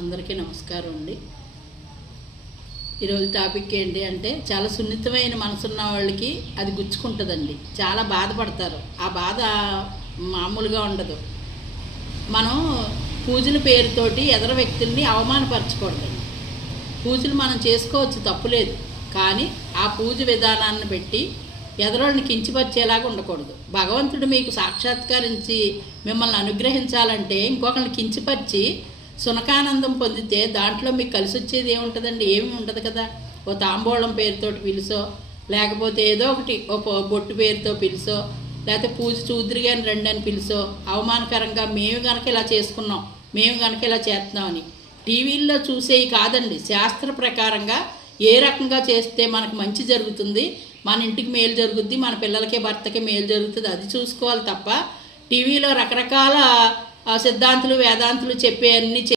అందరికీ నమస్కారం అండి. ఈరోజు టాపిక్ ఏంటి అంటే, చాలా సున్నితమైన మనసున్న వాళ్ళకి అది గుచ్చుకుంటుందండి. చాలా బాధపడతారు. ఆ బాధ మామూలుగా ఉండదు. మనం పూజల పేరుతోటి ఎదర వ్యక్తుల్ని అవమానపరచకూడదండి. పూజలు మనం చేసుకోవచ్చు, తప్పులేదు. కానీ ఆ పూజ విధానాన్ని పెట్టి ఎదరోళ్ళని కించపరిచేలాగా ఉండకూడదు. భగవంతుడు మీకు సాక్షాత్కరించి మిమ్మల్ని అనుగ్రహించాలంటే ఇంకొకరిని కించపరిచి సునకానందం పొందితే దాంట్లో మీకు కలిసి వచ్చేది ఏముంటుందండి? ఏమి ఉండదు కదా. ఓ తాంబూలం పేరుతోటి పిలిసో, లేకపోతే ఏదో ఒకటి బొట్టు పేరుతో పిలిసో, లేకపోతే పూజ చూద్దురుగాని రండి అని పిలిసో, అవమానకరంగా మేము కనుక ఇలా చేసుకున్నాం, మేము కనుక ఇలా చేస్తున్నామని టీవీల్లో చూసేవి కాదండి. శాస్త్ర ప్రకారంగా ఏ రకంగా చేస్తే మనకు మంచి జరుగుతుంది, మన ఇంటికి మేలు జరుగుద్ది, మన పిల్లలకి భర్తకి మేలు జరుగుతుంది, అది చూసుకోవాలి తప్ప టీవీలో రకరకాల సిద్ధాంతులు వేదాంతులు చెప్పే అన్నీ